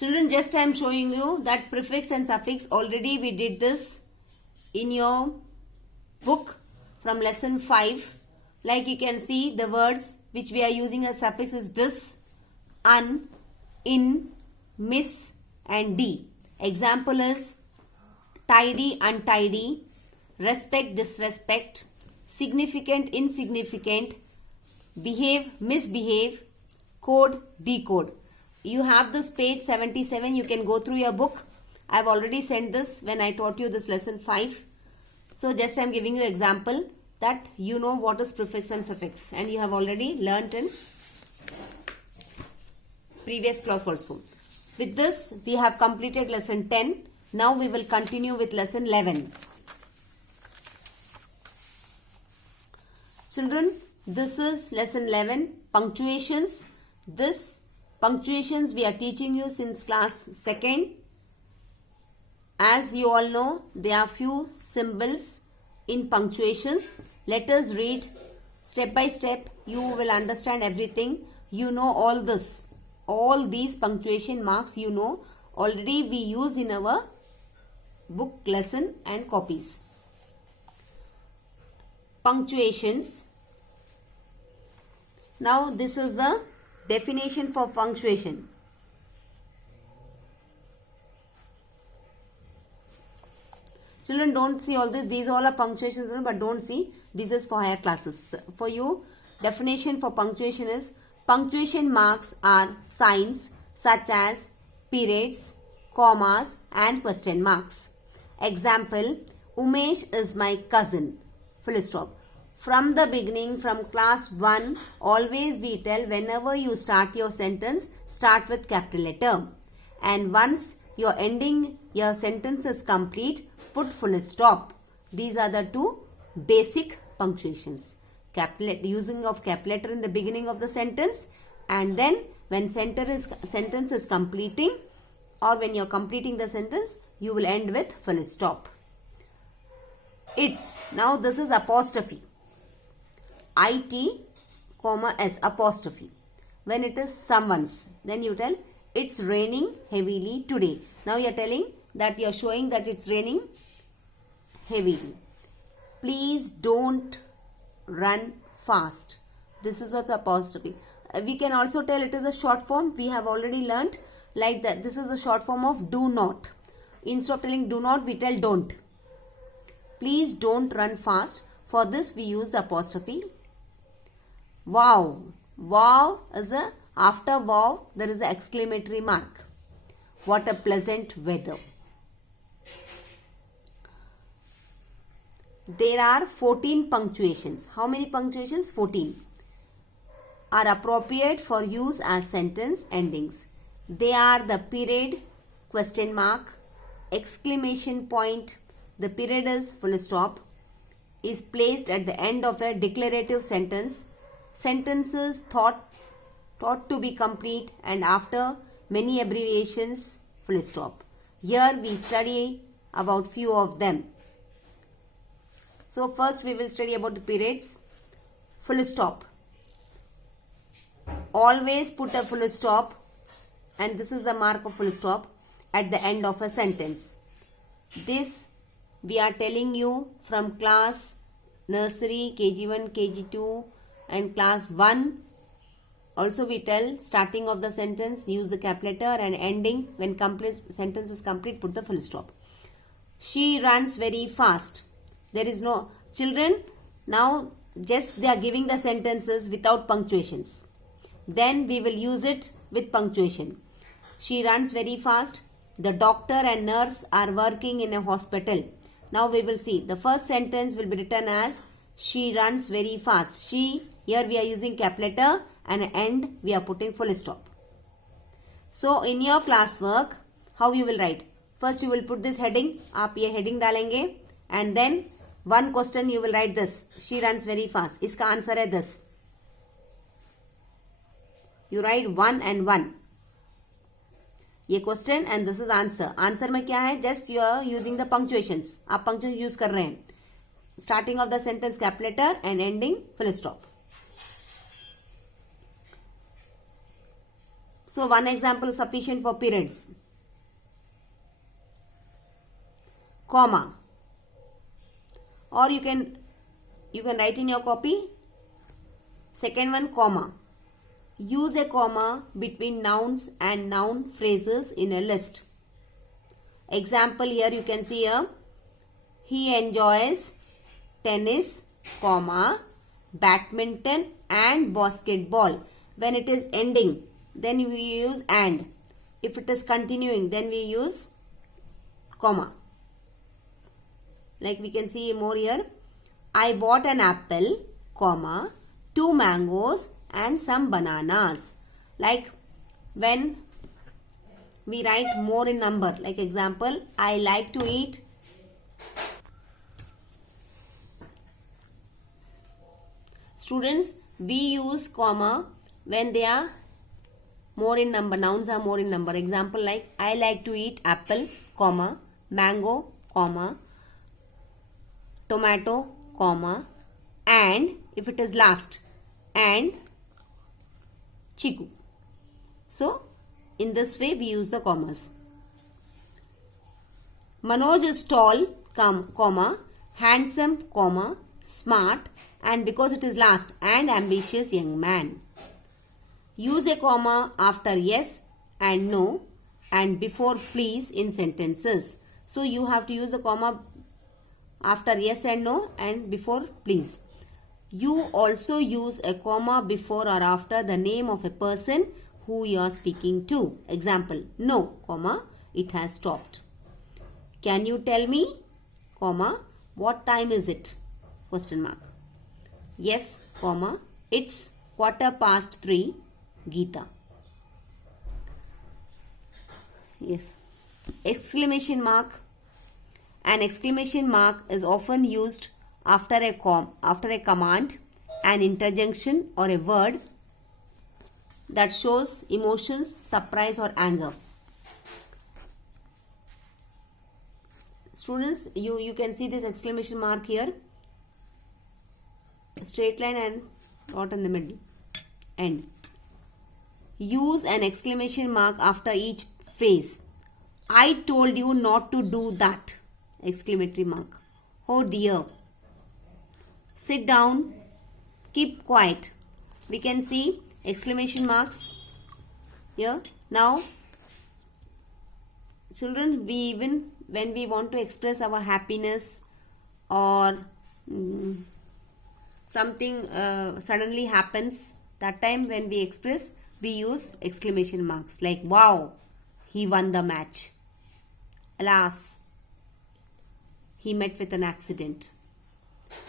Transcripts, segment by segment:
Children, just I am showing you that prefix and suffix. Already we did this in your book from lesson 5. Like you can see, the words which we are using as suffix is dis, un, in, miss and d. Example is tidy, untidy, respect, disrespect, significant, insignificant, behave, misbehave, code, decode. You have this page 77. You can go through your book. I have already sent this when I taught you this lesson 5. So just I am giving you example that you know what is prefix and suffix, and you have already learnt in previous class also. With this we have completed lesson 10. Now we will continue with lesson 11. Children, this is lesson 11, punctuations. This punctuations we are teaching you since class 2nd. As you all know, there are few symbols in punctuations. Let us read step by step. You will understand everything. You know all this. All these punctuation marks you know already we use in our book lesson and copies. Punctuations. Now this is the definition for punctuation. Children, don't see all this. These all are punctuations, but don't see. This is for higher classes. For you, definition for punctuation is: punctuation marks are signs such as periods, commas and question marks. Example, Umesh is my cousin. Full stop. From the beginning, from class 1, always we tell whenever you start your sentence, start with capital letter. And once you're ending your sentence is complete, put full stop. These are the two basic punctuations. Using of capital letter in the beginning of the sentence, and then when sentence is completing, or when you're completing the sentence, you will end with full stop. It's, now this is apostrophe. IT, comma S, apostrophe. When it is someone's, then you tell it's raining heavily today. Now you are telling that you are showing that it's raining heavily. Please don't run fast. This is also apostrophe. We can also tell it is a short form. We have already learnt like that. This is a short form of do not. Instead of telling do not, we tell don't. Please don't run fast. For this we use the apostrophe. Wow. Wow is a, after wow there is an exclamatory mark. What a pleasant weather. There are 14 punctuations. How many punctuations? 14. Are appropriate for use as sentence endings. They are the period, question mark, exclamation point. The period is full stop. Is placed at the end of a declarative sentence. Sentences thought to be complete, and after many abbreviations, full stop. Here we study about few of them. So first we will study about the periods. Full stop. Always put a full stop, and this is the mark of full stop at the end of a sentence. This we are telling you from class nursery, KG1, KG2 and class 1. Also we tell starting of the sentence use the capital letter, and ending when sentence is complete put the full stop. She runs very fast. There is no, children, now just they are giving the sentences without punctuations. Then we will use it with punctuation. She runs very fast. The doctor and nurse are working in a hospital. Now we will see. The first sentence will be written as she runs very fast. She, here we are using capital letter, and end we are putting full stop. So in your classwork, how you will write? First you will put this heading. आप ये heading डालेंगे, and then one question you will write this. She runs very fast. इसका answer है this. You write 1 and 1. ये question and this is answer. Answer में क्या है? Just you are using the punctuations. आप पंक्चुएशन यूज कर रहे हैं. Starting of the sentence capital letter and ending full stop. So one example is sufficient for periods. Comma. Or you can write in your copy. Second one, comma. Use a comma between nouns and noun phrases in a list. Example here you can see here. He enjoys tennis, comma, badminton and basketball. When it is ending, then we use and. If it is continuing, then we use comma. Like we can see more here. I bought an apple, comma, 2 mangoes and some bananas. Like when we write more in number, like example, I like to eat students, we use comma when they are more in number, nouns are more in number. Example like I like to eat apple, comma, mango, comma, tomato, comma, and if it is last, and chiku. So in this way we use the commas. Manoj is tall, comma, handsome, comma, smart, and because it is last, and ambitious young man. Use a comma after yes and no and before please in sentences. So you have to use a comma after yes and no and before please. You also use a comma before or after the name of a person who you are speaking to. Example, no, comma, it has stopped. Can you tell me, comma, what time is it? Question mark. Yes, comma, it's 3:15, Geeta. Yes. Exclamation mark. An exclamation mark is often used after a command, an interjunction or a word that shows emotions, surprise or anger. Students, you can see this exclamation mark here. Straight line and dot in the middle. End. Use an exclamation mark after each phrase. I told you not to do that. Exclamatory mark. Oh dear. Sit down. Keep quiet. We can see exclamation marks here. Now, children, when we want to express our happiness or something suddenly happens, that time when we express, we use exclamation marks like wow, he won the match. Alas, he met with an accident.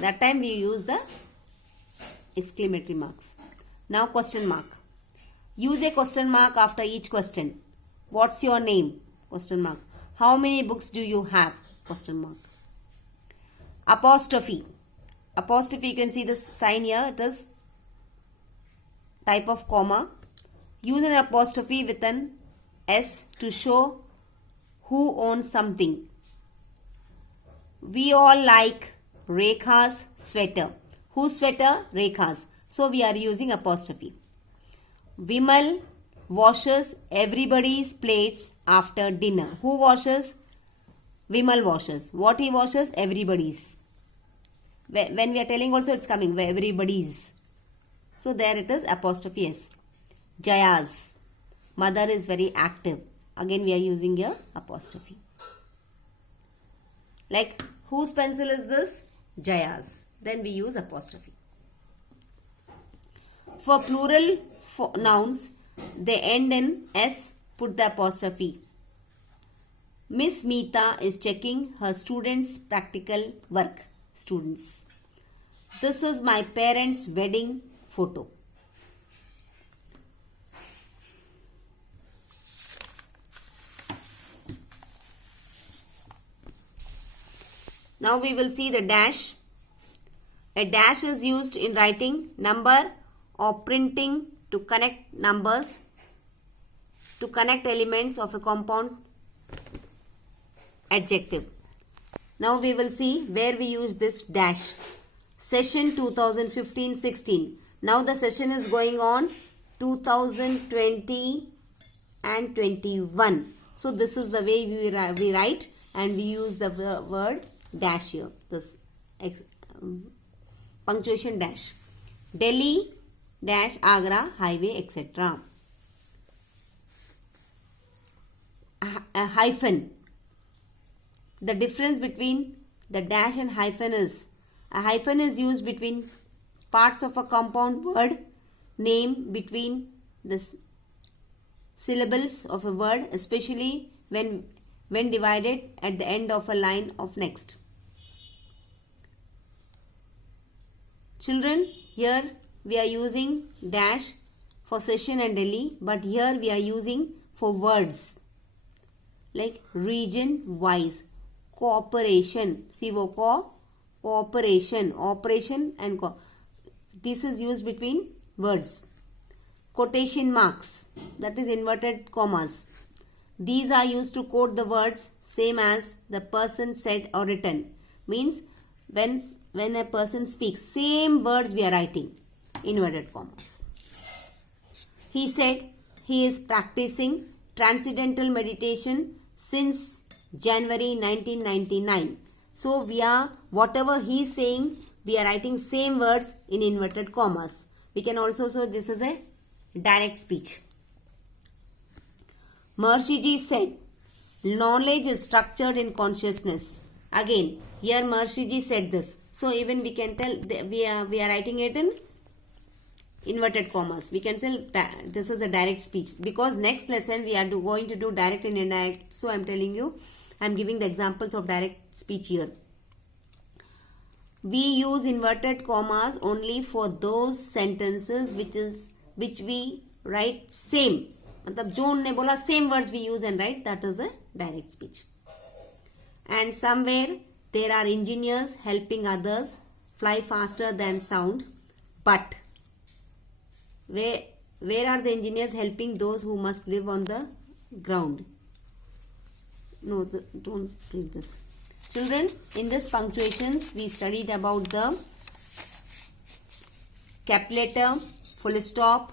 That time we use the exclamatory marks. Now question mark. Use a question mark after each question. What's your name? Question mark. How many books do you have? Question mark. Apostrophe. Apostrophe, you can see the sign here. It is type of comma. Use an apostrophe with an S to show who owns something. We all like Rekha's sweater. Whose sweater? Rekha's. So we are using apostrophe. Vimal washes everybody's plates after dinner. Who washes? Vimal washes. What he washes? Everybody's. When we are telling also it's coming. Everybody's. So there it is apostrophe S. Jaya's mother is very active. Again we are using here apostrophe. Like whose pencil is this? Jaya's. Then we use apostrophe. For plural nouns, they end in S, put the apostrophe. Miss Meeta is checking her students' practical work. Students. This is my parents' wedding photo. Now we will see the dash. A dash is used in writing number or printing to connect numbers, to connect elements of a compound adjective. Now we will see where we use this dash. Session 2015-16. Now the session is going on 2020 and 21. So this is the way we write, and we use the word dash here. This punctuation dash. Delhi dash Agra highway, etc. A hyphen. The difference between the dash and hyphen is, a hyphen is used between parts of a compound word name, between the syllables of a word, especially when divided at the end of a line of next. Children, here we are using dash for session and Delhi, but here we are using for words like region wise, cooperation, cooperation, operation and this is used between words. Quotation marks, that is inverted commas. These are used to quote the words same as the person said or written. Means when a person speaks, same words we are writing, inverted commas. He said he is practicing transcendental meditation since January 1999. So whatever he is saying, we are writing same words in inverted commas. We can also, so this is a direct speech. Maharishi said, knowledge is structured in consciousness. Again, here Maharishi said this. So even we can tell we are writing it in inverted commas. We can say that this is a direct speech, because next lesson we are going to do direct and indirect. So I am telling you, I am giving the examples of direct speech here. We use inverted commas only for those sentences which we write same. मतलब जो उन्होंने बोला same words we use and write, that is a direct speech. And somewhere there are engineers helping others fly faster than sound, but where are the engineers helping those who must live on the ground? No, don't read this. Children, in this punctuations we studied about the capital, full stop,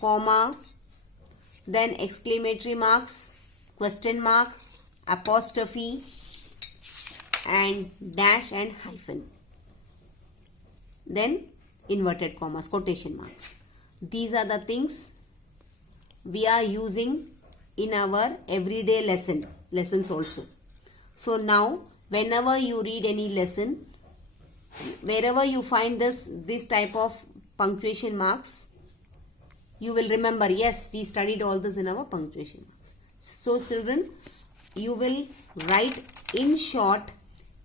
comma, then exclamatory marks, question mark, apostrophe and dash and hyphen. Then inverted commas, quotation marks. These are the things we are using in our everyday lessons also. So now whenever you read any lesson, wherever you find this type of punctuation marks, you will remember, yes, we studied all this in our punctuation marks. So children, you will write in short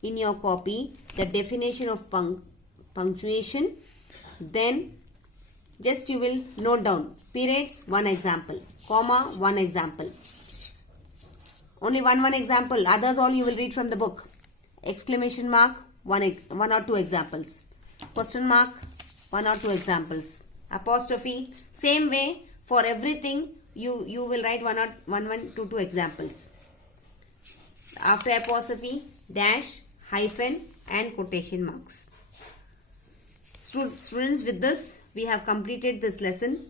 in your copy the definition of punctuation. Then just you will note down periods, one example, comma, one example. Only one example. Others all you will read from the book. Exclamation mark, one or two examples. Question mark, one or two examples. Apostrophe, same way for everything you will write one, two examples. After apostrophe, dash, hyphen and quotation marks. Students, with this we have completed this lesson.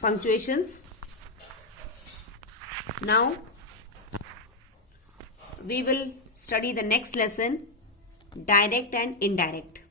Punctuations. Now we will study the next lesson, direct and indirect.